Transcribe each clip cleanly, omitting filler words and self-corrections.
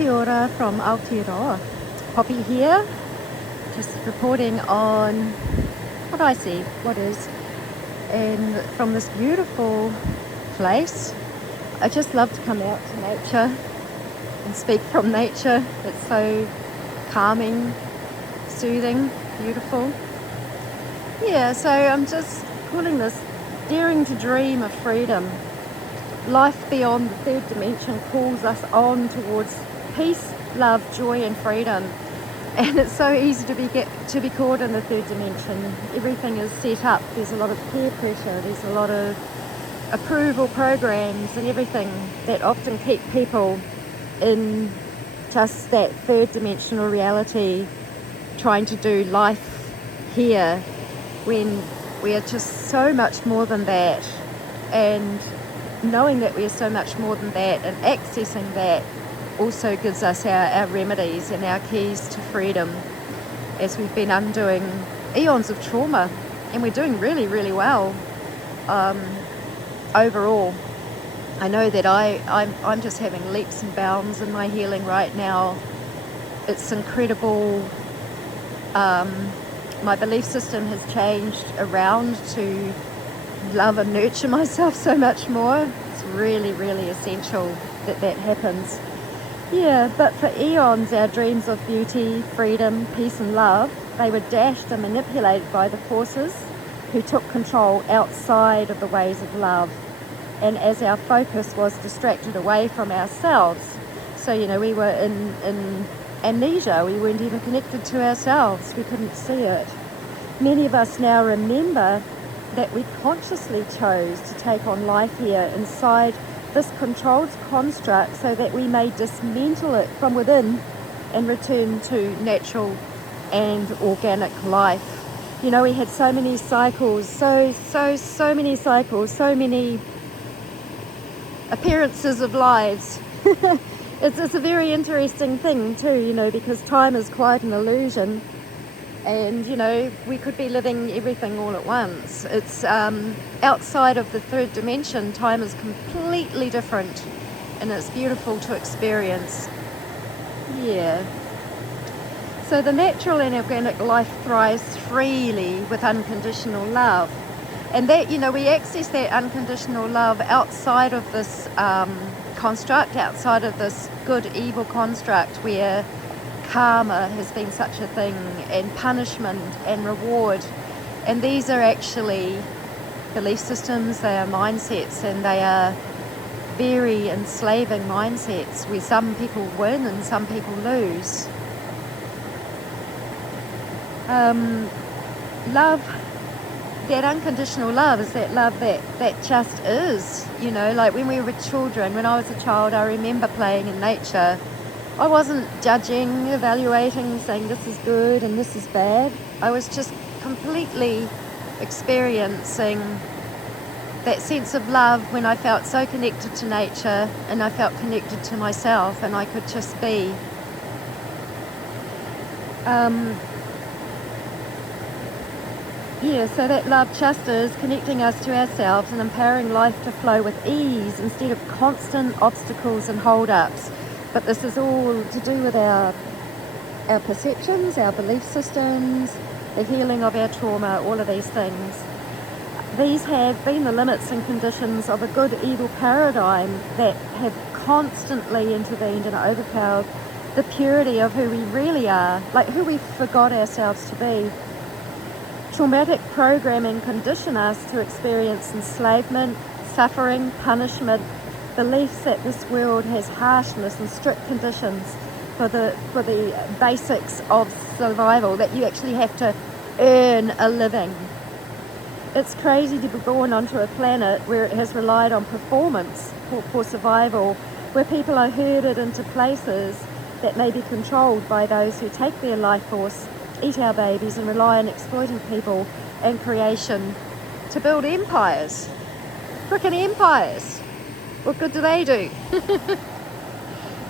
Kia ora from Aotearoa. Poppy here, just reporting on what I see, what is, and from this beautiful place. I just love to come out to nature and speak from nature. It's so calming, soothing, beautiful. Yeah, so I'm just calling this daring to dream of freedom. Life beyond the third dimension calls us on towards peace, love, joy and freedom. And it's so easy to be caught in the third dimension. Everything is set up. There's a lot of peer pressure. There's a lot of approval programs and everything that often keep people in just that third dimensional reality, trying to do life here when we are just so much more than that. And knowing that we are so much more than that and accessing that also gives us our remedies and our keys to freedom, as we've been undoing eons of trauma, and we're doing really, really well overall. I know that I'm just having leaps and bounds in my healing right now. It's incredible. My belief system has changed around to love and nurture myself so much more. It's really, really essential that that happens. Yeah, but for eons, our dreams of beauty, freedom, peace and love, they were dashed and manipulated by the forces who took control outside of the ways of love. And as our focus was distracted away from ourselves, so, we were in amnesia, we weren't even connected to ourselves, we couldn't see it. Many of us now remember that we consciously chose to take on life here inside this controlled construct so that we may dismantle it from within and return to natural and organic life. We had so many cycles, so many cycles, so many appearances of lives. It's a very interesting thing too, because time is quite an illusion. And we could be living everything all at once. It's outside of the third dimension, time is completely different, and it's beautiful to experience. Yeah. So the natural and organic life thrives freely with unconditional love, and that we access that unconditional love outside of this construct, outside of this good-evil construct where karma has been such a thing, and punishment and reward. And these are actually belief systems, they are mindsets, and they are very enslaving mindsets where some people win and some people lose. Love, that unconditional love, is that love that just is, like when we were children. When I was a child, I remember playing in nature. I wasn't judging, evaluating, saying this is good and this is bad. I was just completely experiencing that sense of love when I felt so connected to nature and I felt connected to myself, and I could just be. So that love just is connecting us to ourselves and empowering life to flow with ease instead of constant obstacles and holdups. But this is all to do with our perceptions, our belief systems, the healing of our trauma, all of these things. These have been the limits and conditions of a good-evil paradigm that have constantly intervened and overpowered the purity of who we really are, like who we forgot ourselves to be. Traumatic programming condition us to experience enslavement, suffering, punishment, beliefs that this world has harshness and strict conditions for the basics of survival, that you actually have to earn a living. It's crazy to be born onto a planet where it has relied on performance for survival, where people are herded into places that may be controlled by those who take their life force, eat our babies and rely on exploiting people and creation to build empires. Frickin' empires! What good do they do?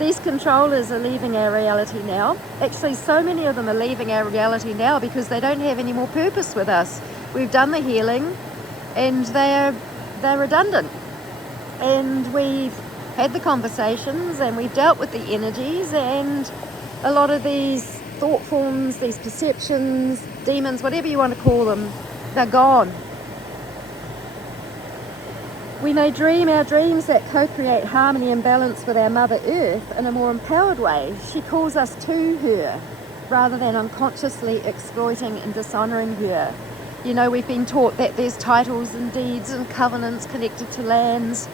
These controllers are leaving our reality now. Actually, so many of them are leaving our reality now because they don't have any more purpose with us. We've done the healing and they're redundant. And we've had the conversations and we've dealt with the energies, and a lot of these thought forms, these perceptions, demons, whatever you want to call them, they're gone. We may dream our dreams that co-create harmony and balance with our Mother Earth in a more empowered way. She calls us to her rather than unconsciously exploiting and dishonouring her. You know, we've been taught that there's titles and deeds and covenants connected to lands,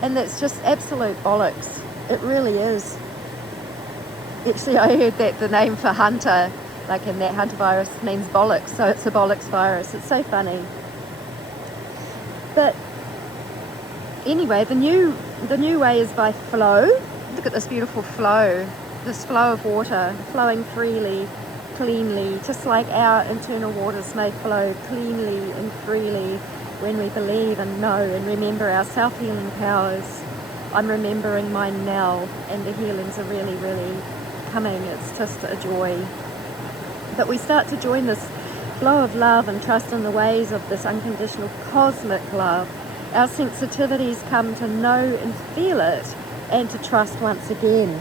and that's just absolute bollocks. It really is. Actually, I heard that the name for hunter, like in that hunter virus, means bollocks, so it's a bollocks virus. It's so funny. But anyway, the new way is by flow. Look at this beautiful flow, this flow of water flowing freely, cleanly, just like our internal waters may flow cleanly and freely when we believe and know and remember our self-healing powers. I'm remembering mine now, and the healings are really, really coming. It's just a joy. But we start to join this flow of love and trust in the ways of this unconditional cosmic love. Our sensitivities come to know and feel it, and to trust once again.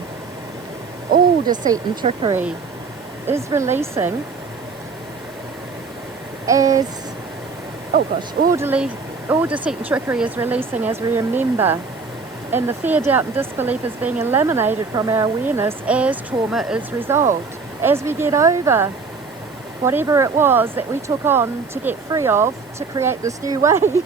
All deceit and trickery is releasing as, all deceit and trickery is releasing as we remember. And the fear, doubt and disbelief is being eliminated from our awareness as trauma is resolved. As we get over whatever it was that we took on to get free of, to create this new way.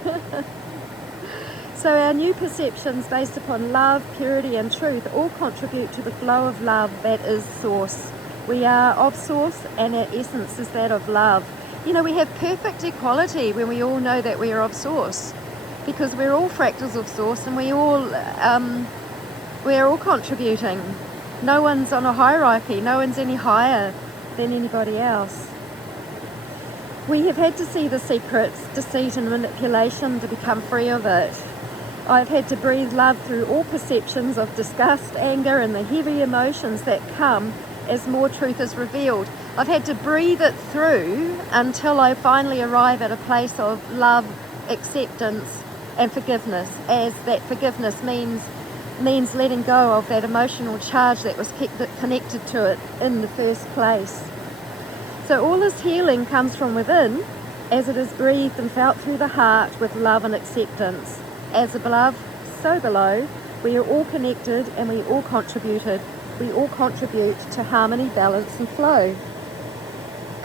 So our new perceptions based upon love, purity and truth all contribute to the flow of love that is Source. We are of Source, and our essence is that of love. You know, we have perfect equality when we all know that we are of Source, because we're all fractals of Source, and we're all contributing. No one's on a hierarchy. No one's any higher than anybody else. We have had to see the secrets, deceit and manipulation to become free of it. I've had to breathe love through all perceptions of disgust, anger and the heavy emotions that come as more truth is revealed. I've had to breathe it through until I finally arrive at a place of love, acceptance and forgiveness, as that forgiveness means letting go of that emotional charge that was connected to it in the first place. So all this healing comes from within, as it is breathed and felt through the heart with love and acceptance. As above, so below, we are all connected and we all contributed. We all contribute to harmony, balance and flow.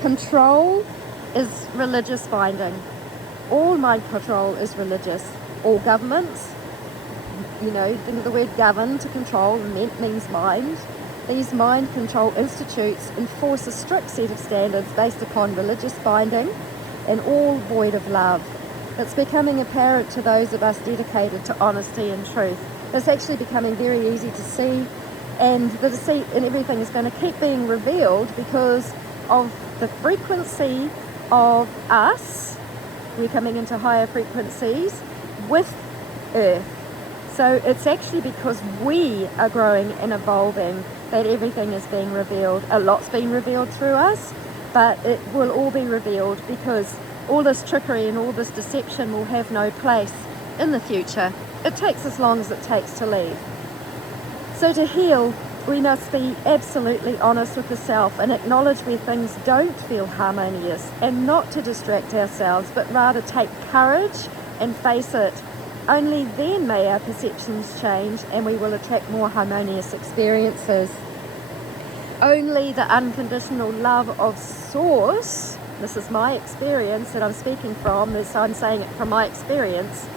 Control is religious binding. All mind control is religious. All governments, you know, think of the word govern, to control, means mind. These mind control institutes enforce a strict set of standards based upon religious binding and all void of love. It's becoming apparent to those of us dedicated to honesty and truth. It's actually becoming very easy to see, and the deceit and everything is going to keep being revealed because of the frequency of us. We're coming into higher frequencies with Earth. So it's actually because we are growing and evolving that everything is being revealed. A lot's been revealed through us, but it will all be revealed because all this trickery and all this deception will have no place in the future. It takes as long as it takes to leave. So to heal, we must be absolutely honest with the self and acknowledge where things don't feel harmonious, and not to distract ourselves, but rather take courage and face it. Only then may our perceptions change and we will attract more harmonious experiences. Only the unconditional love of Source, this is my experience that I'm speaking from, so I'm saying it from my experience,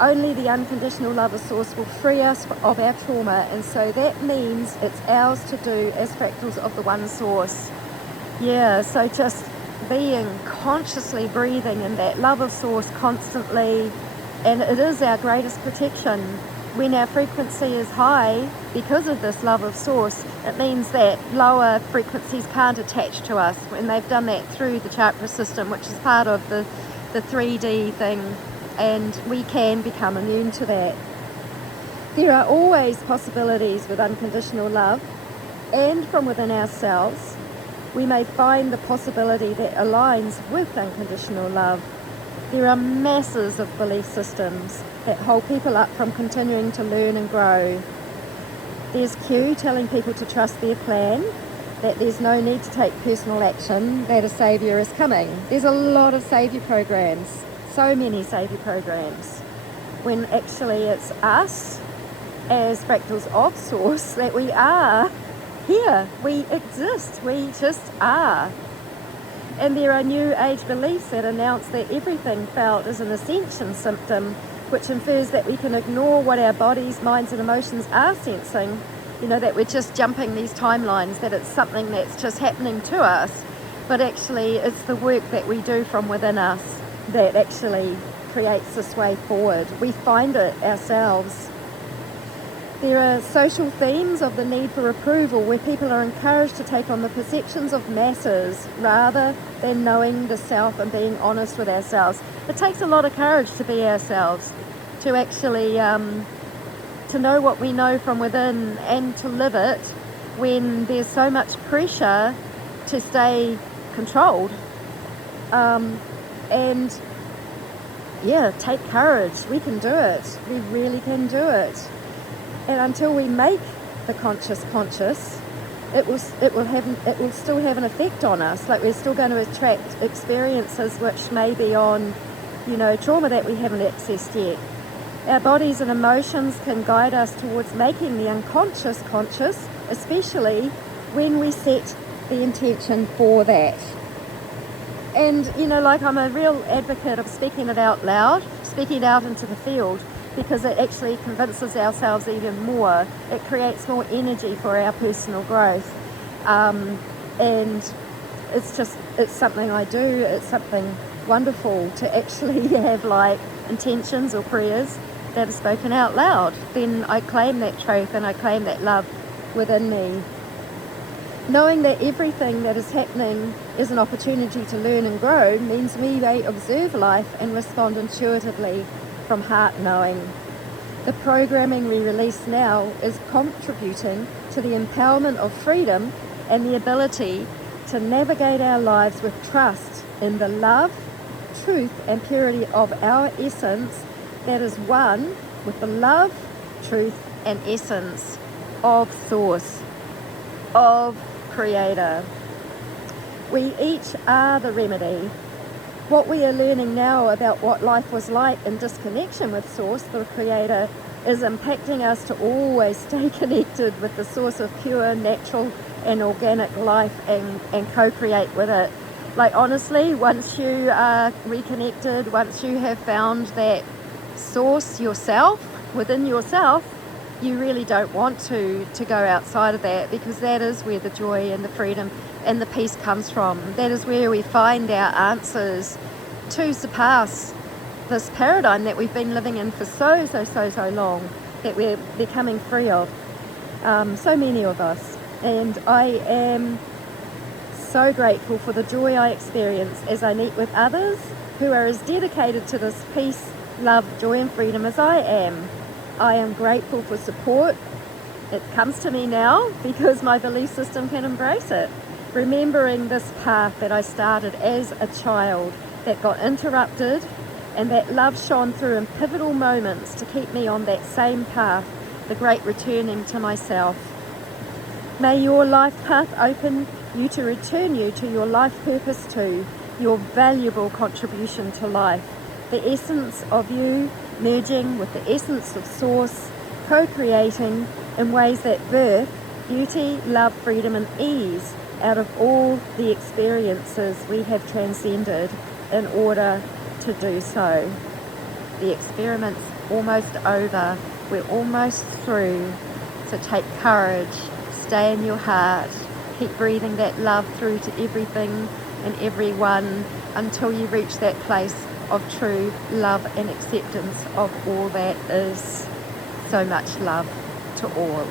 only the unconditional love of Source will free us of our trauma, and so that means it's ours to do as fractals of the one Source. Yeah, so just being consciously breathing in that love of Source constantly, and it is our greatest protection. When our frequency is high because of this love of Source, it means that lower frequencies can't attach to us, when they've done that through the chakra system, which is part of the 3D thing, and we can become immune to that. There are always possibilities with unconditional love, and from within ourselves we may find the possibility that aligns with unconditional love. There are masses of belief systems that hold people up from continuing to learn and grow. There's Q telling people to trust their plan, that there's no need to take personal action, that a saviour is coming. There's a lot of saviour programs, so many saviour programs, when actually it's us as fractals of Source that we are here. We exist, we just are. And there are New Age beliefs that announce that everything felt is an ascension symptom, which infers that we can ignore what our bodies, minds and emotions are sensing. You know, that we're just jumping these timelines, that it's something that's just happening to us, but actually it's the work that we do from within us that actually creates this way forward. We find it ourselves. There are social themes of the need for approval, where people are encouraged to take on the perceptions of masses rather than knowing the self and being honest with ourselves. It takes a lot of courage to be ourselves, to actually to know what we know from within and to live it when there's so much pressure to stay controlled. And yeah, take courage. We can do it. We really can do it. And until we make the conscious, it will still have an effect on us. Like, we're still going to attract experiences which may be on, you know, trauma that we haven't accessed yet. Our bodies and emotions can guide us towards making the unconscious conscious, especially when we set the intention for that. And, you know, like, I'm a real advocate of speaking it out loud, speaking it out into the field, because it actually convinces ourselves even more. It creates more energy for our personal growth. And it's something I do. It's something wonderful to actually have, like, intentions or prayers that are spoken out loud. Then I claim that truth and I claim that love within me. Knowing that everything that is happening is an opportunity to learn and grow means we may observe life and respond intuitively from heart knowing. The programming we release now is contributing to the empowerment of freedom and the ability to navigate our lives with trust in the love, truth and purity of our essence that is one with the love, truth and essence of Source, of Creator. We each are the remedy. What we are learning now about what life was like in disconnection with Source, the Creator, is impacting us to always stay connected with the source of pure, natural and organic life and co-create with it. Like, honestly, once you are reconnected, once you have found that source yourself, within yourself, you really don't want to go outside of that, because that is where the joy and the freedom and the peace comes from. That is where we find our answers to surpass this paradigm that we've been living in for so long, that we're becoming free of, so many of us. And I am so grateful for the joy I experience as I meet with others who are as dedicated to this peace, love, joy and freedom as I am. I am grateful for support. It comes to me now because my belief system can embrace it. Remembering this path that I started as a child that got interrupted, and that love shone through in pivotal moments to keep me on that same path, the great returning to myself. May your life path open you to return you to your life purpose too, your valuable contribution to life, the essence of you merging with the essence of Source, co-creating in ways that birth beauty, love, freedom and ease out of all the experiences we have transcended in order to do so. The experiment's almost over. We're almost through. So take courage, stay in your heart, keep breathing that love through to everything and everyone until you reach that place of true love and acceptance of all that is. So much love to all.